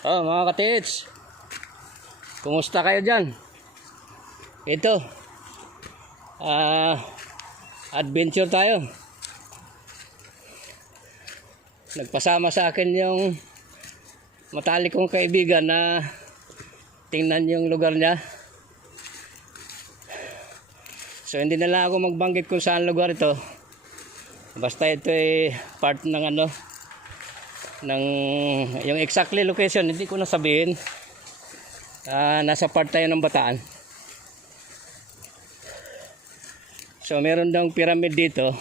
Oh, mga ka-TH, kumusta kayo dyan? Ito, adventure tayo. Nagpasama sa akin yung matalik kong kaibigan na tingnan yung lugar niya. So hindi na lang ako magbanggit kung saan lugar ito. Basta ito ay part ng ng yung exactly location hindi ko na sabihin. Nasa part tayo ng Bataan. So meron daw pyramid dito.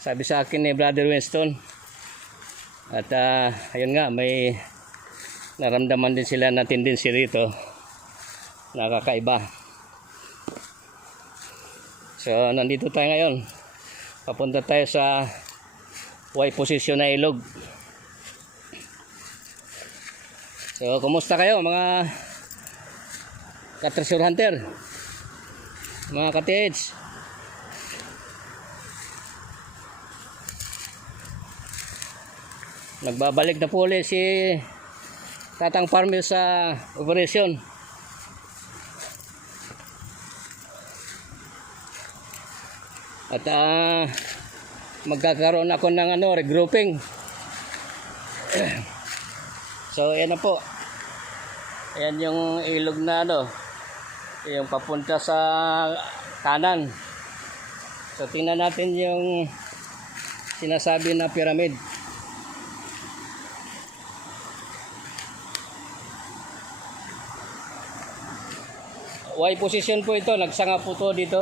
Sabi sa akin ni Brother Winston. At ayun nga, may naramdaman din sila na tendency rito. Nakakaiba. So nandito tayo ngayon. Papunta tayo sa Y position na ilog. So kumusta kayo mga ka-treasure hunter, mga ka-TH? Nagbabalik na po ulit si Tatang Farmer sa operasyon. At magkakaroon ako ng regrouping. So ayan na po. Ayan yung ilog na yung papunta sa kanan. So tingnan natin yung sinasabi na pyramid. Y position po ito, nagsanga po to dito.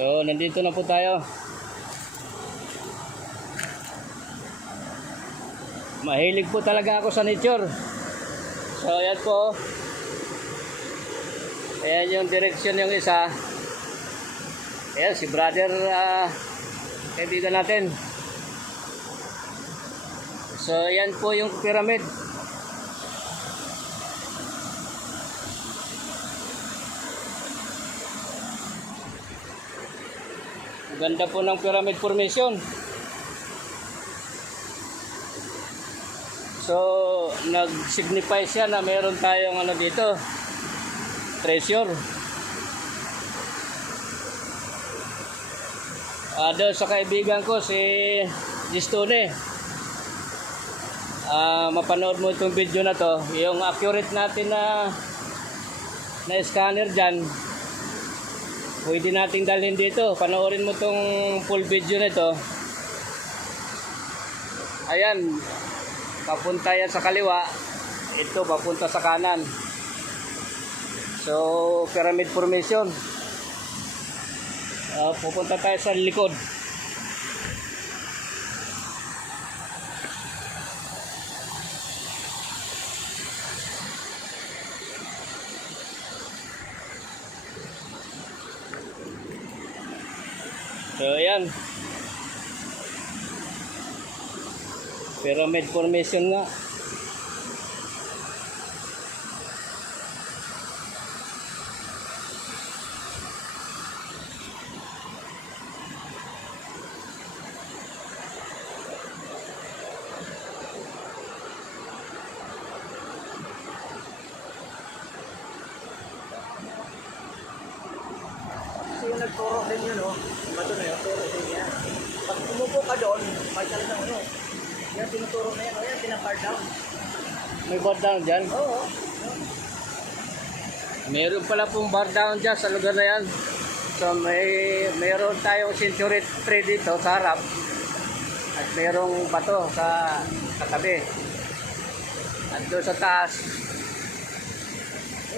So nandito na po tayo. Mahilig po talaga ako sa nature. So ayan po. Ayan yung direksyon yung isa. Ayan si brother kaibigan natin. So ayan po yung pyramid. Ganda po ng pyramid formation. So, nag-signify siya na meron tayong dito, treasure. Doon sa kaibigan ko, si Gistone. Mapanood mo itong video na to. Yung accurate natin na scanner dyan, pwede nating dalhin dito. Panoorin mo itong full video nito. Ayan. Papunta yan sa kaliwa. Ito papunta sa kanan. So pyramid formation. Pupunta tayo sa likod. So ayan, pyramid formation nga. Kasi yung nagturo din yun, bato na yun, turo din yan. Pag umupo ka doon, partial na yan tinuturo na yan, yan pinapar down. May bar down dyan? Oo. Meron pala pong bar down dyan sa lugar na yan. So mayroon tayong century tree dito sa harap. At mayroong bato sa katabi. At doon sa taas,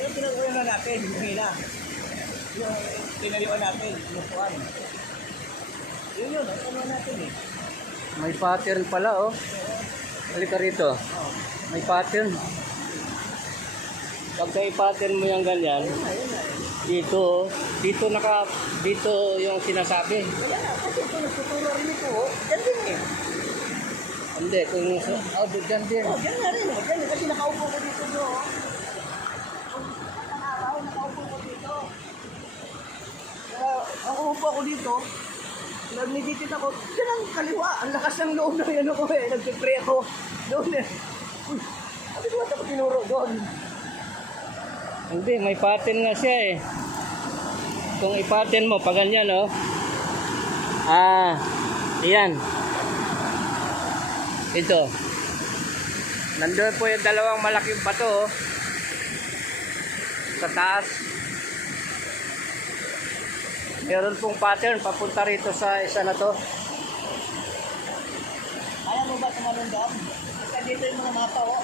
Yung pinagawa na natin, yung hina. Yung pinayuan natin, yung puan. Yun, ano natin eh. may pattern pala Halika rito. May pattern. Pagka i-pattern mo yung ganyan, Ayun na eh. Dito, dito yung sinasabi. Kaya nga, kasi ito nagtuturo rin ito, oh. Diyan din eh. Hindi, kung dyan din. Oh, diyan nga rin, oh. Diyan, kasi nakaupo ko dito, bro. Oh. Ang araw, nakaupo ko dito. Kaya, ang umupo ako dito, nag-meditate ako, diyan ang kaliwa. Ang lakas ng loob ng ano ko eh. Nag-pray ako. Doon eh. Uy, sabi ko, ba't ako tinuro doon? Hindi, may pattern nga siya eh. Kung i-pattern mo, pag ganyan, oh. Iyan. Ito. Nandun po yung dalawang malaking bato, oh. Sa taas. Meron pong pattern papunta rito sa isa na to. Kaya mo ba tumalon doon? Kasi dito yung mga mapa, oh.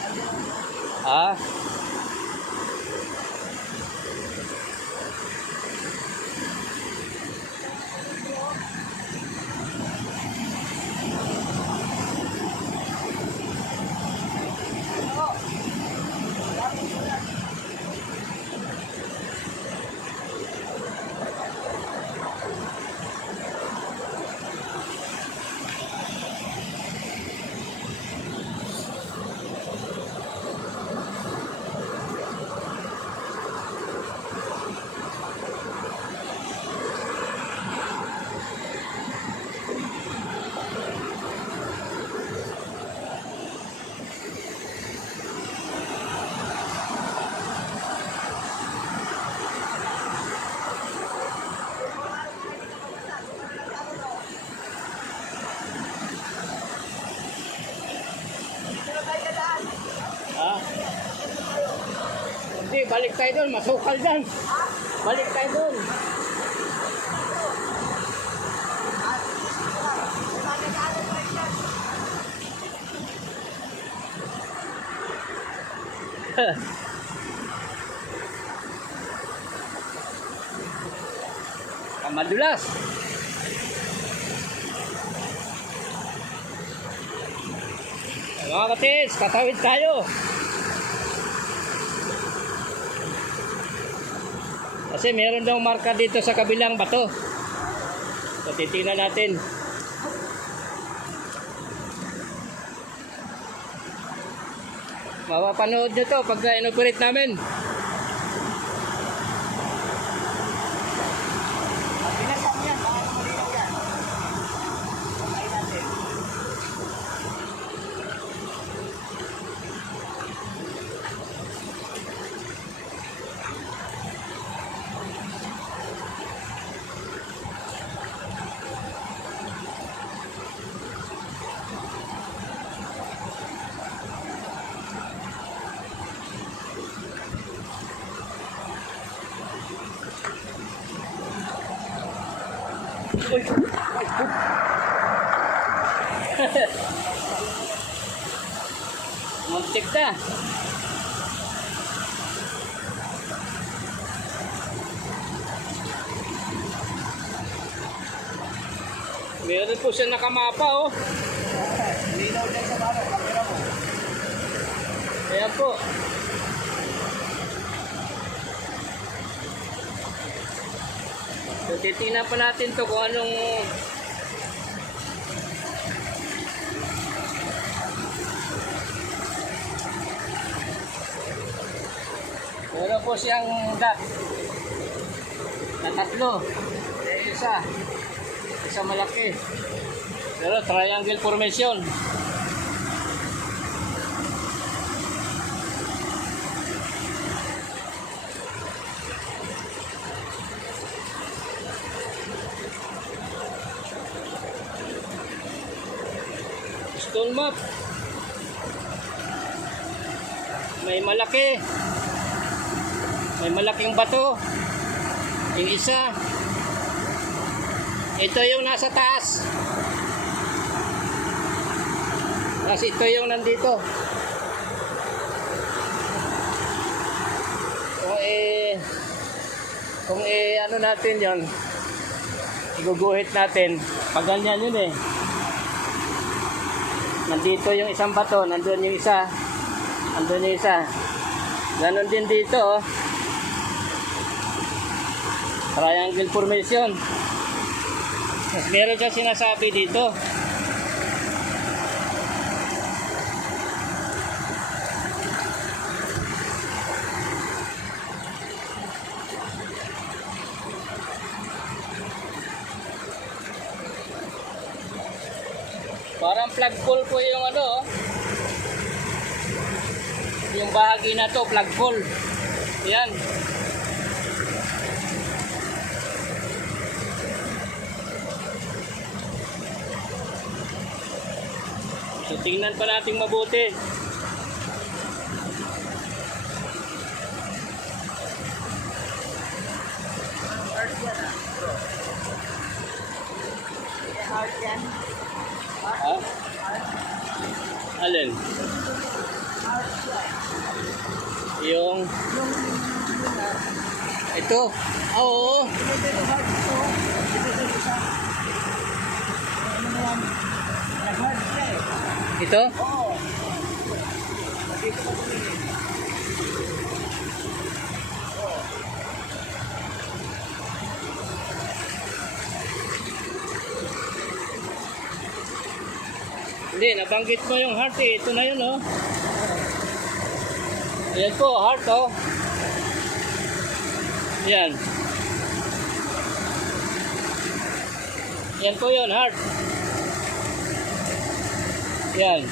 Ah. Hindi, balik tayo doon. Masukal dyan. Balik tayo doon. Madulas. Mga katis, katawid tayo. Kasi meron daw marka dito sa kabilang bato. So titingnan natin. Mapapanood nyo to pag inoperate namin. Pinasap yan, baka malinaw yan. Patay natin. Uy. Muntik na. Meron po siya nakamapa, oh. Linaw dyan sa baro, kamera mo. Ayan po. So, titingnan pa natin to kung anong meron po siyang dot na tatlo. Isa malaki, pero triangle formation. Stone map. May malaki. May malaking bato. Yung isa. Ito yung nasa taas. Kasi ito yung nandito. Kung ano natin yon, iguguhit natin. Pag ganyan yun eh. Nandito yung isang bato, nandun yung isa. Nandun yung isa. Ganon din dito, oh. Triangle formation. Mas meron siya sinasabi dito. Parang plug hole po yung ano, yung bahagi na to, plug hole. Yan. So tingnan pa natin mabuti. Hard yan. Ha? Alin? Hard yan. Yung ito. Ah, oo. Ito hard ito. Ito isa. Ano na yan? Nag-hard siya eh. Ito? Oo. Dito pa tumingin. Hindi, nabanggit mo yung heart eh. Ito na yun oh. Ayan po, heart oh. Yan. Yan po yun, heart. Yan.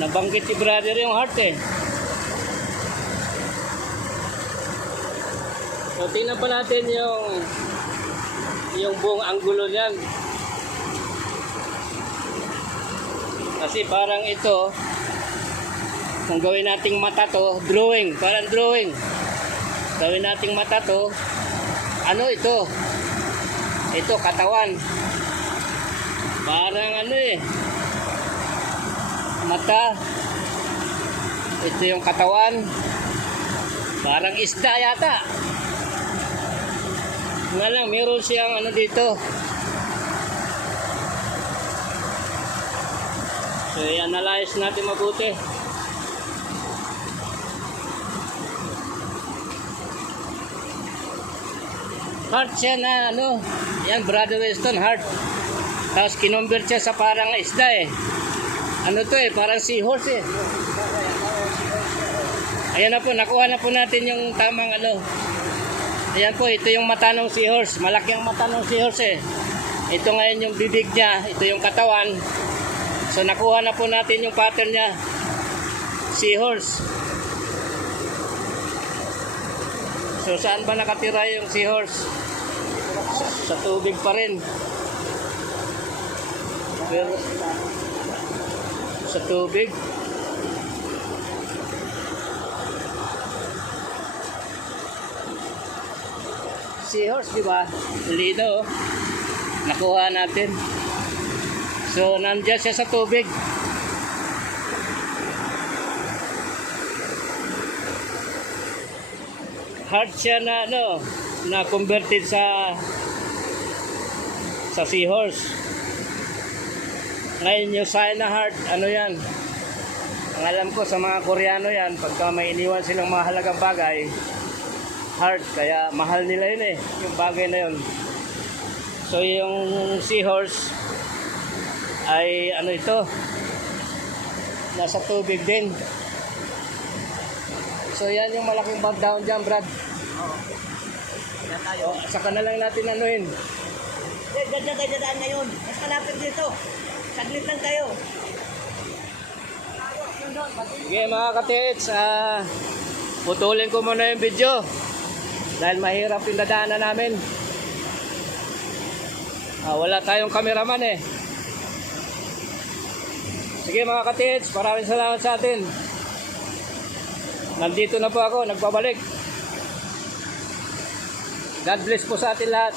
Nabanggit si brother yung heart eh. So tingnan pa natin yung buong anggulo niyan. Kasi parang ito, kung gawin nating mata to, drawing, parang drawing. Gawin nating mata to, ano ito? Ito, katawan. Parang ano eh, mata. Ito yung katawan. Parang isda yata. Nga lang, meron siyang ano dito. So, i-analyze natin mabuti. Heart siya na ano, yan Brother Weston, heart. Tapos kinumbert siya sa parang isda eh. Ano to eh, parang seahorse eh. Ayan na po, nakuha na po natin yung tamang ano. Ayan po, ito yung mata ng seahorse. Malaki ang mata ng seahorse eh. Ito ngayon yung bibig niya, ito yung katawan. So nakuha na po natin yung pattern niya. Seahorse. So saan ba nakatira yung seahorse? Sa tubig pa rin. Pero sa tubig. Seahorse, di ba? Lino. Nakuha natin. So, nandiyan siya sa tubig. Heart siya na, ano, na converted sa seahorse. Ngayon, yung sign na heart, ano yan? Ang alam ko sa mga Koreano yan, pagka may iniwan silang mahalagang bagay, heart, kaya mahal nila yun eh, yung bagay na yun. So, yung seahorse, ay ano ito, nasa tubig din. So yan yung malaking bag down dyan, Brad. Oo. Yan tayo. Saka na lang natin anuhin. Diyan tayo dadaan ngayon. Mas malapit dito. Saglit lang tayo. Sige mga katits, putulin ko muna yung video dahil mahirap yung dadaanan namin. Wala tayong cameraman eh. Sige mga katits, maraming salamat sa atin. Nandito na po ako, nagbabalik. God bless po sa atin lahat.